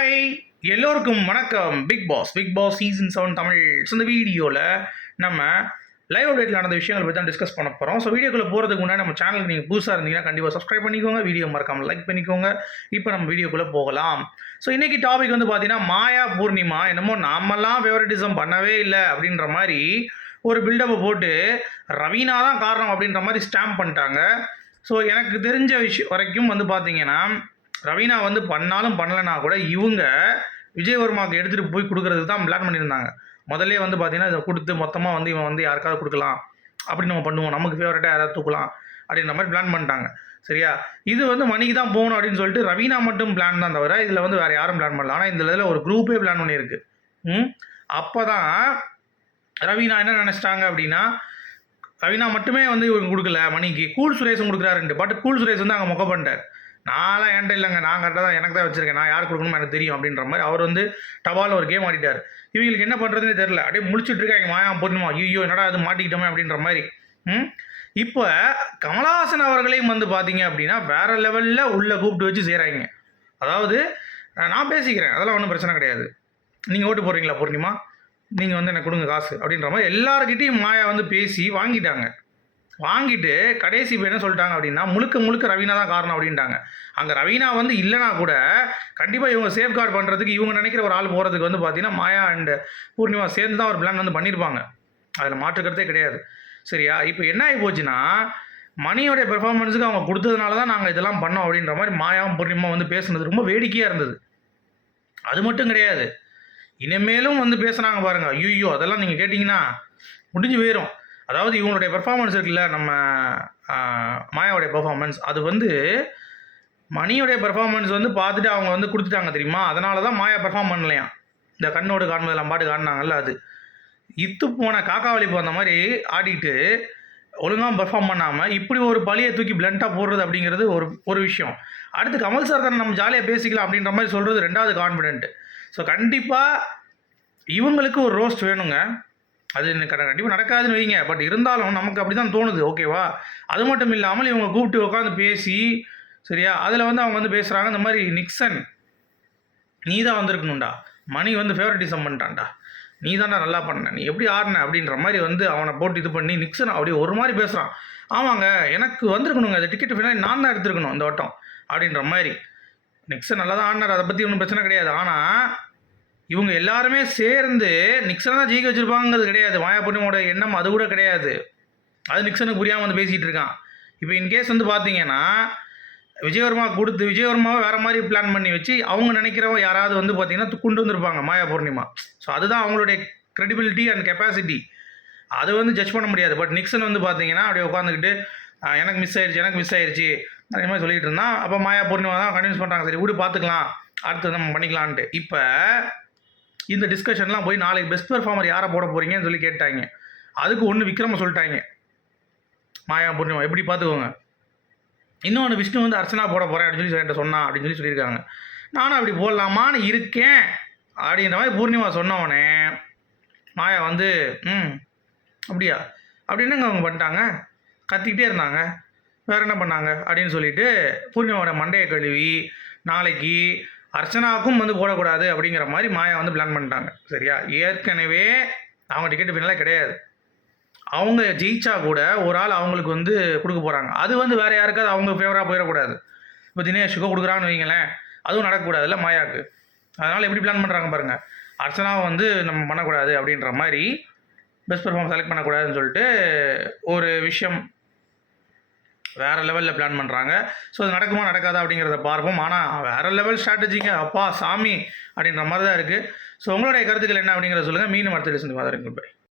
Hi எல்லோருக்கும் வணக்கம். Big boss big boss season seven Tamil. So இந்த வீடியோவில் நம்ம லைவ் அப்டேட்டில் நடந்த விஷயங்கள் பற்றி தான் டிஸ்கஸ் பண்ண போகிறோம் ஸோ வீடியோக்குள்ளே போகிறதுக்கு முன்னாடி நம்ம சேனலுக்கு நீங்கள் புதுசாக இருந்தீங்கன்னா கண்டிப்பாக சப்ஸ்கிரைப் பண்ணிக்கோங்க. வீடியோ மறக்காமல் லைக் பண்ணிக்கோங்க. இப்போ நம்ம வீடியோக்குள்ளே போகலாம். ஸோ இன்றைக்கி டாபிக் வந்து பார்த்தீங்கன்னா மாயா பூர்ணிமா என்னமோ நாமெல்லாம் ஃபேவரட்டிசம் பண்ணவே இல்லை அப்படின்ற மாதிரி ஒரு பில்டப்பை போட்டு ரவீனா தான் காரணம் அப்படின்ற மாதிரி ஸ்டாம்ப் பண்ணிட்டாங்க. ஸோ எனக்கு தெரிஞ்ச விஷயம் வரைக்கும் வந்து பார்த்தீங்கன்னா ரவீனா வந்து பண்ணாலும் பண்ணலைன்னா கூட இவங்க விஜயவர்மாவுக்கு எடுத்துகிட்டு போய் கொடுக்கறதுக்கு தான் பிளான் பண்ணியிருந்தாங்க. முதல்ல வந்து பார்த்தீங்கன்னா இதை கொடுத்து மொத்தமாக வந்து இவன் வந்து யாருக்காவது கொடுக்கலாம். அப்படி நம்ம பண்ணுவோம். நமக்கு ஃபேவரட்டாக யாராவது தூக்கலாம். அப்படின்ற மாதிரி பிளான் பண்ணிட்டாங்க. சரியா? இது வந்து மணிக்கு தான் போகணும் அப்படின்னு சொல்லிட்டு ரவீனா மட்டும் பிளான் தான் தவிர இதில் வந்து வேறு யாரும் பிளான் பண்ணல. ஆனால் இந்த இதில் ஒரு குரூப்பே பிளான் பண்ணியிருக்கு. ம்? அப்போ தான் ரவீனா என்ன நினச்சிட்டாங்க அப்படின்னா ரவீனா மட்டுமே வந்து இவங்க கொடுக்கல மணிக்கு. கூல் சுரேஷும் கொடுக்குறாருன்ட்டு. பட் கூல் சுரேஷ் வந்து அங்கே மொக்க பண்ணிட்டார் நான்லாம் என்கிட்ட இல்லைங்க. நான் கரெக்டாக தான் எனக்கு தான் வச்சுருக்கேன். நான் யார் கொடுக்கணுமோ எனக்கு தெரியும் அப்படின்ற மாதிரி அவர் வந்து டபால் ஒரு கேம் ஆடிட்டார். இவங்களுக்கு என்ன பண்ணுறதுனே தெரில அப்படியே முடிச்சுட்டு இருக்காங்க. மாயா பொண்ணுமா ஐயோ என்னடா அது மாட்டிக்கிட்டோமே அப்படின்ற மாதிரி. ம்? இப்போ கமலஹாசன் அவர்களையும் வந்து பார்த்தீங்க அப்படின்னா வேற லெவலில் உள்ளே கூப்பிட்டு வச்சு செய்கிறாங்க அதாவது நான் பேசிக்கிறேன். அதெல்லாம் ஒன்றும் பிரச்சனை கிடையாது. நீங்கள் ஓட்டு போடுறீங்களா பூர்ணிமா? நீங்கள் வந்து எனக்கு கொடுங்க காசு அப்படின்ற மாதிரி எல்லாருக்கிட்டையும் மாயா வந்து பேசி வாங்கிட்டாங்க. வாங்கிட்டு கடைசி இப்போ என்ன சொல்லிட்டாங்க அப்படின்னா முழுக்க முழுக்க ரவீனா தான் காரணம் அப்படின்ட்டாங்க. அங்கே ரவீனா வந்து இல்லைனா கூட கண்டிப்பாக இவங்க சேஃப் கார்டு பண்ணுறதுக்கு இவங்க நினைக்கிற ஒரு ஆள் போகிறதுக்கு வந்து பார்த்தீங்கன்னா மாயா அண்ட் பூர்ணிமா சேர்ந்து தான் ஒரு பிளான் வந்து பண்ணியிருப்பாங்க அதில் மாற்றுக்கிறதே கிடையாது. சரியா? இப்போ என்ன ஆகி போச்சுன்னா மணியோடைய பெர்ஃபார்மன்ஸுக்கு அவங்க கொடுத்ததுனால தான் நாங்கள் இதெல்லாம் பண்ணோம் அப்படின்ற மாதிரி மாயாவும் பூர்ணிமா வந்து பேசுனது ரொம்ப வேடிக்கையாக இருந்தது. அது மட்டும் கிடையாது. இனிமேலும் வந்து பேசுனாங்க பாருங்க. ஐயோ அதெல்லாம் நீங்கள் கேட்டிங்கன்னா முடிஞ்சு போயிடும் அதாவது இவங்களுடைய பெர்ஃபார்மன்ஸ் இருக்குல்ல நம்ம மாயாவுடைய பெர்ஃபார்மன்ஸ் அது வந்து மணியோடைய பெர்ஃபார்மன்ஸ் வந்து பார்த்துட்டு அவங்க வந்து கொடுத்துட்டாங்க தெரியுமா? அதனால தான் மாயா பெர்ஃபார்ம் பண்ணலையா இந்த கண்ணோடு காண்பதெல்லாம் பாட்டு காட்டினாங்கல்ல அது. இத்து போன காக்கா அந்த மாதிரி ஆடிட்டு ஒழுங்காக பெர்ஃபார்ம் பண்ணாமல் இப்படி ஒரு பழியை தூக்கி பிளண்ட்டாக போடுறது அப்படிங்கிறது ஒரு ஒரு விஷயம். அடுத்து கமல் சார் தானே நம்ம ஜாலியாக பேசிக்கலாம் அப்படின்ற மாதிரி சொல்கிறது ரெண்டாவது கான்ஃபிடென்ட் ஸோ கண்டிப்பாக இவங்களுக்கு ஒரு ரோஸ்ட் வேணுங்க. அது எனக்கு கண்டிப்பாக நடக்காதுன்னு வைங்க. பட் இருந்தாலும் நமக்கு அப்படி தான் தோணுது ஓகேவா அது மட்டும் இல்லாமல் இவங்க கூப்பிட்டு உட்காந்து பேசி சரியா? அதில் வந்து அவங்க வந்து பேசுகிறாங்க இந்த மாதிரி நிக்சன் நீ தான் வந்திருக்கணும்டா. மணி வந்து ஃபேவரட்டிசம் பண்ணிட்டான்டா நீ தான்டா நல்லா பண்ண. நீ எப்படி ஆடின? அப்படின்ற மாதிரி வந்து அவனை போட்டு இது பண்ணி நிக்சன் அப்படியே ஒரு மாதிரி பேசுகிறான் ஆமாங்க எனக்கு வந்திருக்கணுங்க. அந்த டிக்கெட் ஃபினாலி நான் தான் எடுத்துருக்கணும் இந்த வட்டம் அப்படின்ற மாதிரி. நிக்சன் நல்லா தான் ஆடினார். அதை பற்றி ஒன்றும் பிரச்சனை கிடையாது. ஆனால் இவங்க எல்லாருமே சேர்ந்து நிக்சனை தான் ஜெயிக்க வச்சுருப்பாங்கிறது கிடையாது. மாயாபுரியோட எண்ணம் அது கூட கிடையாது. அது நிக்சனுக்கு புரியாமல் வந்து பேசிகிட்டு இருக்கான். இப்போ இன்கேஸ் வந்து பார்த்தீங்கன்னா விஜயவர்மா கொடுத்து விஜயவர்மாவை வேறு மாதிரி பிளான் பண்ணி வச்சு அவங்க நினைக்கிறவங்க யாராவது வந்து பார்த்தீங்கன்னா கொண்டு வந்திருப்பாங்க மாயா பூர்ணிமா ஸோ அதுதான் அவங்களுடைய க்ரெடிபிலிட்டி அண்ட் கெப்பாசிட்டி அது வந்து ஜட்ஜ் பண்ண முடியாது. பட் நிக்சன் வந்து பார்த்தீங்கன்னா அப்படியே உட்காந்துக்கிட்டு எனக்கு மிஸ் ஆயிடுச்சு எனக்கு மிஸ் ஆயிடுச்சு அதே மாதிரி சொல்லிகிட்டு இருந்தான். அப்போ மாயா பூர்ணிமா தான் கன்வின்ஸ் பண்ணுறாங்க சரி விடு பார்த்துக்கலாம் அடுத்து நம்ம பண்ணிக்கலான்ட்டு. இப்போ இந்த டிஸ்கஷன்லாம் போய் நாளைக்கு பெஸ்ட் பெர்ஃபார்மர் யாரை போட போகிறீங்கன்னு சொல்லி கேட்டாங்க. அதுக்கு ஒன்று விக்ரம சொல்லிட்டாங்க. மாயா பூர்ணிமா எப்படி பார்த்துக்கோங்க. இன்னொன்று விஷ்ணு வந்து அர்ச்சனா போட போகிறேன் அப்படின்னு சொல்லி என்கிட்ட சொன்னான் அப்படின்னு சொல்லி சொல்லியிருக்காங்க. நானும் அப்படி போடலாமான்னு இருக்கேன். அப்படின்ற மாதிரி பூர்ணிமா சொன்னவனே மாயா வந்து ம் அப்படியா? அப்படின்னுங்க அவங்க பண்ணிட்டாங்க? கத்திக்கிட்டே இருந்தாங்க. வேறு என்ன பண்ணாங்க? அப்படின்னு சொல்லிட்டு பூர்ணிமாவோட மண்டையை கழுவி நாளைக்கு அர்ச்சனாவுக்கும் வந்து போடக்கூடாது அப்படிங்கிற மாதிரி மாயா வந்து பிளான் பண்ணிட்டாங்க. சரியா? ஏற்கனவே அவங்க டிக்கெட் பின்னாலே கிடையாது. அவங்க ஜெயிச்சா கூட ஒரு ஆள் அவங்களுக்கு வந்து கொடுக்க போகிறாங்க அது வந்து வேறு யாருக்காவது அவங்க ஃபேவராக போயிடக்கூடாது. இப்போ தினேஷுக்கோ கொடுக்குறாங்கன்னு வைங்களேன் அதுவும் நடக்கக்கூடாதுல்ல மாயாவுக்கு. அதனால் எப்படி பிளான் பண்ணுறாங்க பாருங்கள் அர்ச்சனாவை வந்து நம்ம பண்ணக்கூடாது அப்படின்ற மாதிரி பெஸ்ட் பெர்ஃபார்ம் செலக்ட் பண்ணக்கூடாதுன்னு சொல்லிட்டு ஒரு விஷயம் வேறு லெவலில் பிளான் பண்ணுறாங்க ஸோ அது நடக்குமா நடக்காதா அப்படிங்கிறத பார்ப்போம். ஆனால் வேறு லெவல் ஸ்ட்ராட்டஜிங்க அப்பா சாமி அப்படின்ற மாதிரி தான் இருக்குது ஸோ உங்களுடைய கருத்துக்கள் என்ன அப்படிங்கிறத சொல்லுங்கள் மீண்டும் அடுத்த டிசன் மாதிரி பை